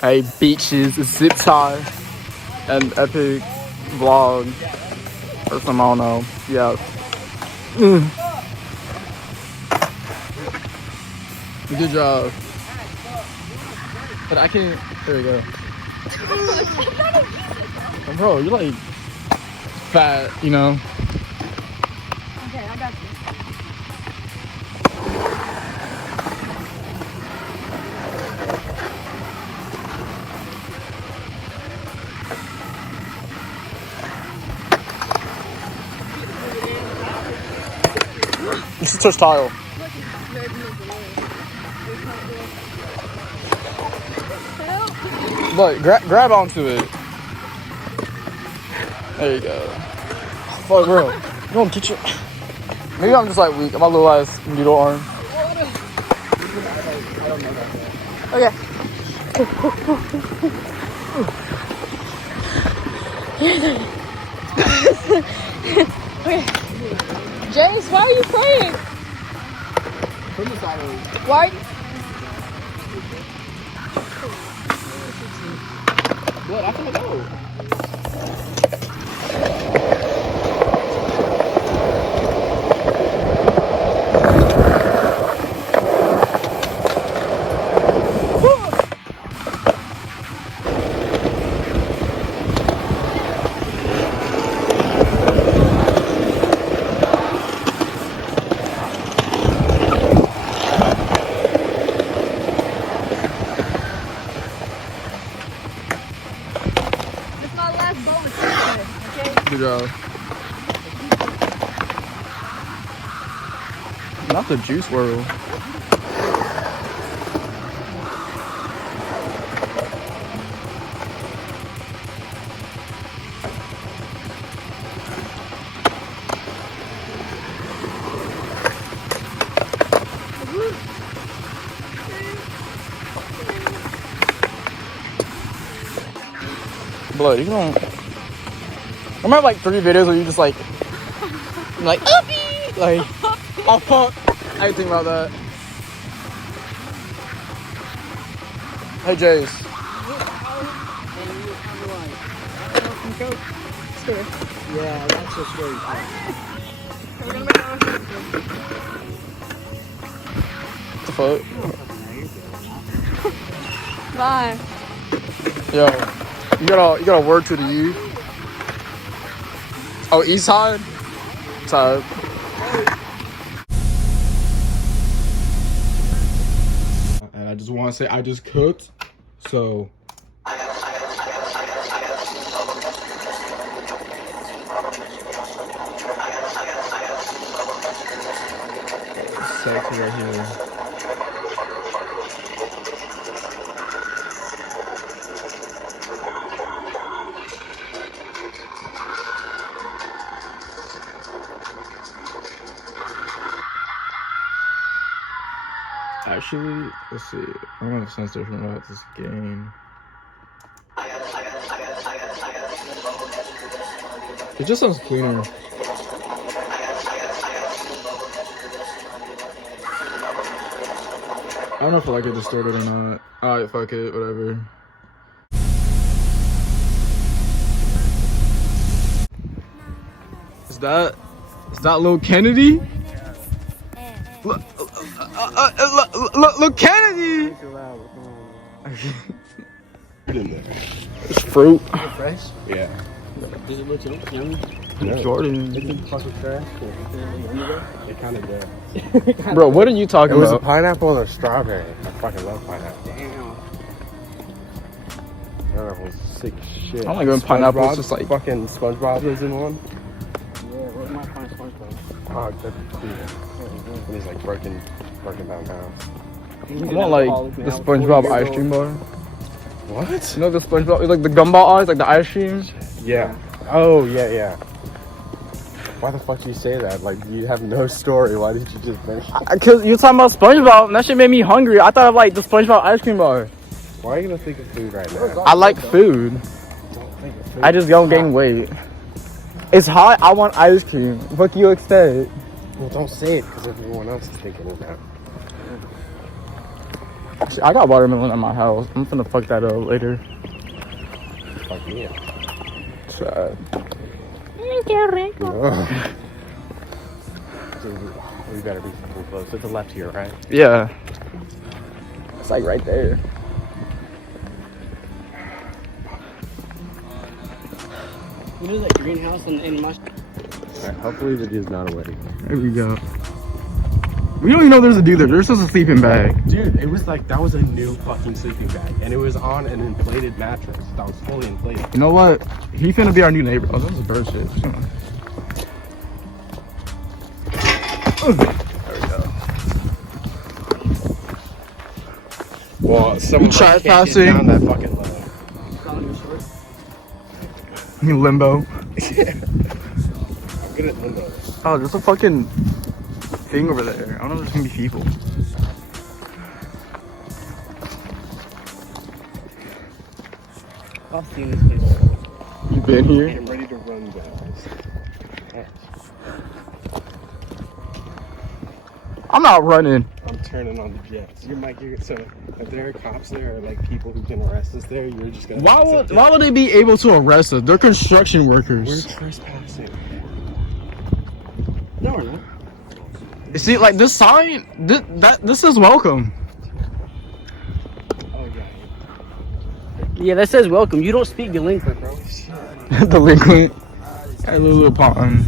Hey, beaches, Zip Tie, and Epic Vlog, or some, I don't know. Yeah. Good job. But I can't. There we go. Bro, you're like fat, you know. Okay, I got you. You should touch tile. But grab onto it. There you go. Fuck, bro. You don't get your. Maybe I'm just like weak. My little ass noodle arm. Okay. Okay. James, why are you praying? Why? Blood, I can go. Good job. Not the juice world. Blood, you don't. I have like 3 videos where you just like, you're like, uppy! Like, oh fuck. I didn't think about that. Hey, Jace. Yeah, that's just very fun. What the fuck? Bye. Yo, you got a word to the youth. Oh, East Side? Side. And I just want to say I just cooked, so. Sexy right here. Actually, let's see. I don't have sense different about this game. It just sounds cleaner. I don't know if I like it distorted or not. Alright, fuck it, whatever. Is that Lil Kennedy? Look, Kennedy! It's fruit. Fresh? Yeah. Does it look yummy? Yeah. Jordan. They can fuck with trash. It kind of does. Bro, what are you talking It was a about? pineapple or strawberry. I fucking love pineapple. Damn. Pineapple was sick as shit. I don't like when pineapple is SpongeBob, just like. fucking SpongeBob was in one. Yeah, where's my fine SpongeBob? Oh, good. And he's like broken downtown. I want like the SpongeBob ice cream bar. What? You know the SpongeBob, like the gumball eyes, like the ice cream? Yeah. Oh, yeah. Why the fuck do you say that? Like, you have no story. Why did you just mention it? Cause you're talking about SpongeBob, and that shit made me hungry. I thought of like the SpongeBob ice cream bar. Why are you gonna think of food right now? I like food. Don't think of food. I just don't gain weight. It's hot, I want ice cream. What can you expect? Well, don't say it because everyone else is thinking it now. See, I got watermelon at my house. I'm finna fuck that up later. Fuck me up. Sad. No. So we better be close. To the left here, right? Yeah. It's like right there. What is that greenhouse in NAMASTE? Alright, hopefully the dude's not awake. There we go. We don't even know there's a dude there. There's just a sleeping bag. Dude, it was like, that was a new fucking sleeping bag. And it was on an inflated mattress. That was fully inflated. You know what? He finna be our new neighbor. Oh, that was a bird shit. There we go. Well, someone Try can't get passing. down that fucking low. You limbo. I'm good at limbo. Oh, there's a fucking thing over there. I don't know if there's gonna be people. I've seen this place. You been here? I'm ready to run, guys. I'm not running. I'm turning on the jets. So if there are cops there or like people who can arrest us there, you're just gonna. Why would they be able to arrest us? They're construction We're workers. trespassing. No, we're not. You see, like this sign, this is welcome. Oh yeah. Yeah, that says welcome. You don't speak delinquent, bro. Delinquent. At Lulu Pond.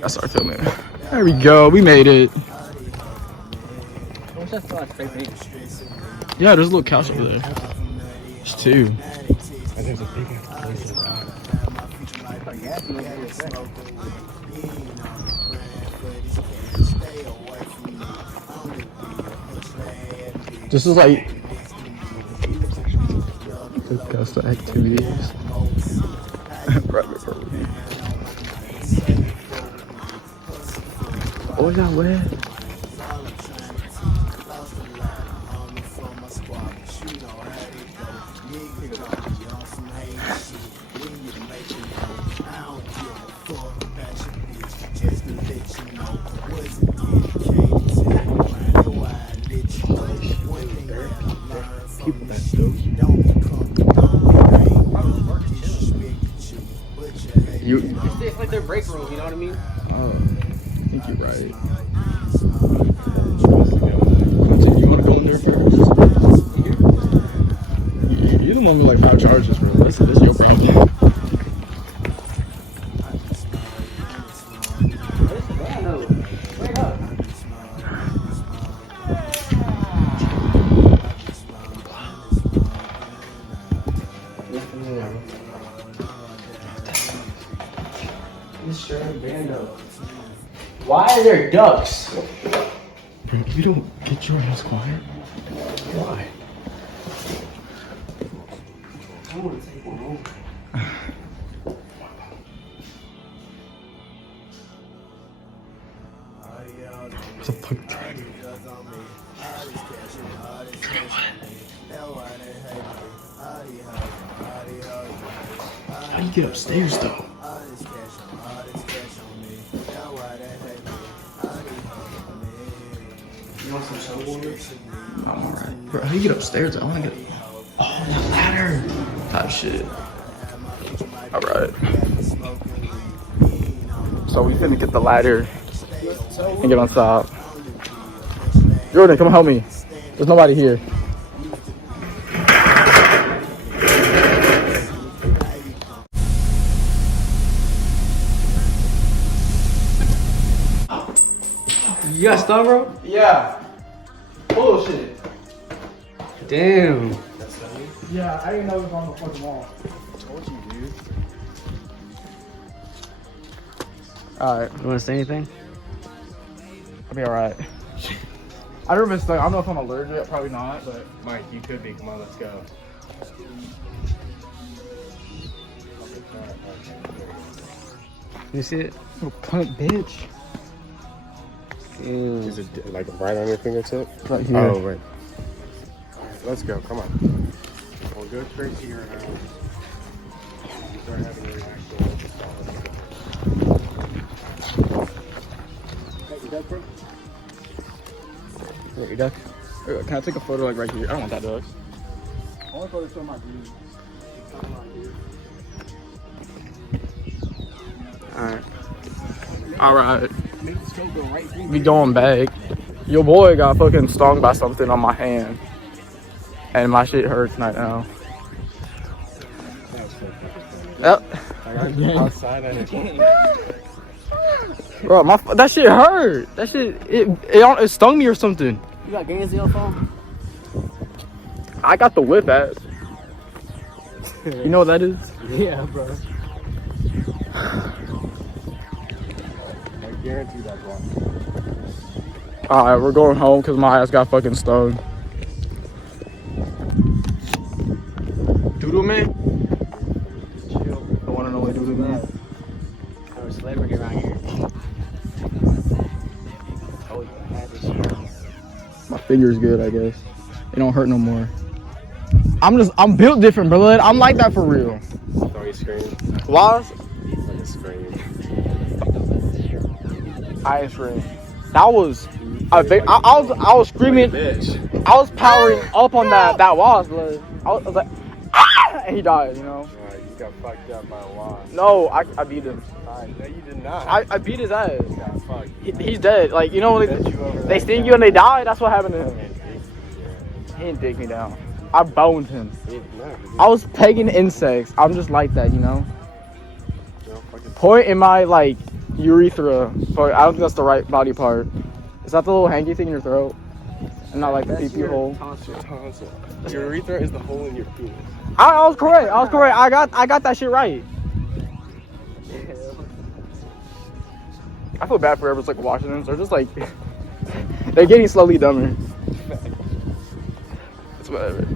That's our filming. There we go. We made it. What's that spot? Spray paint. Yeah, there's a little couch over there. There's two. And there's a big ass place in that. This is like discuss the activities. Oh, that way. It's like their break room, you know what I mean? Oh, I think you're right. You want to go in there first? You're the one with like 5 charges, bro. This is your brain. Why are there ducks? Bro, you don't get your ass quiet. Why? I want to take one over. It's a fucking dragon. How do you get upstairs though? You want some soda water? I'm alright. Bro, how do you get upstairs? I wanna get. Oh, the ladder! Type shit. Alright. So we finna get the ladder and get on top. Jordan, come help me. There's nobody here. You got stung, bro? Yeah. Bullshit. Damn. Yeah, I didn't know it was on the fucking wall. I told you, dude. Alright, You want to say anything? I'll be alright. I never been stung. I don't know if I'm allergic, probably not, but. Mike, you could be. Come on, let's go. You see it? Little cunt bitch. Ew. Is it like right on your fingertip? Right here. Oh, right. Let's go. Come on. We'll go straight to your house. You start having a reaction. duck, bro? Wait, your duck? Wait, can I take a photo like right here? I don't want that duck. I want to show my views. Alright. We going back. Your boy got fucking stung by something on my hand. And my shit hurts right now. Yep. Outside and Bro, that shit hurt. That shit, it stung me or something. You got gains in your phone? I got the whip app. You know what that is? Yeah, bro. I guarantee that's wrong. Alright, we're going home because my ass got fucking stung. Doodle man? Chill. I want to know what doodle man. I'm a celebrity around here. Oh, you had this shit. My finger's good, I guess. It don't hurt no more. I'm built different, bro. I'm like that for real. So he screamed. Why? Like a scream. I ain't screaming. That was I was screaming. Bitch. I was powering up on that wasp, blood. I was like, ah! And he died, you know. You got fucked up by a wasp. No, I beat him. No, you did not. I beat his ass. You got fucked. He's dead. Like, you know when they sting you and they die? That's what happened to him. He didn't dig me down. I boned him. I was pegging insects. I'm just like that, you know. Point in my like urethra. But I don't think that's the right body part. Is that the little hangy thing in your throat? And not like the pee-pee hole. Tonsil. Your urethra is the hole in your penis. I was correct. I got that shit right. I feel bad for whoever's like watching them. They're just like they're getting slowly dumber. It's whatever.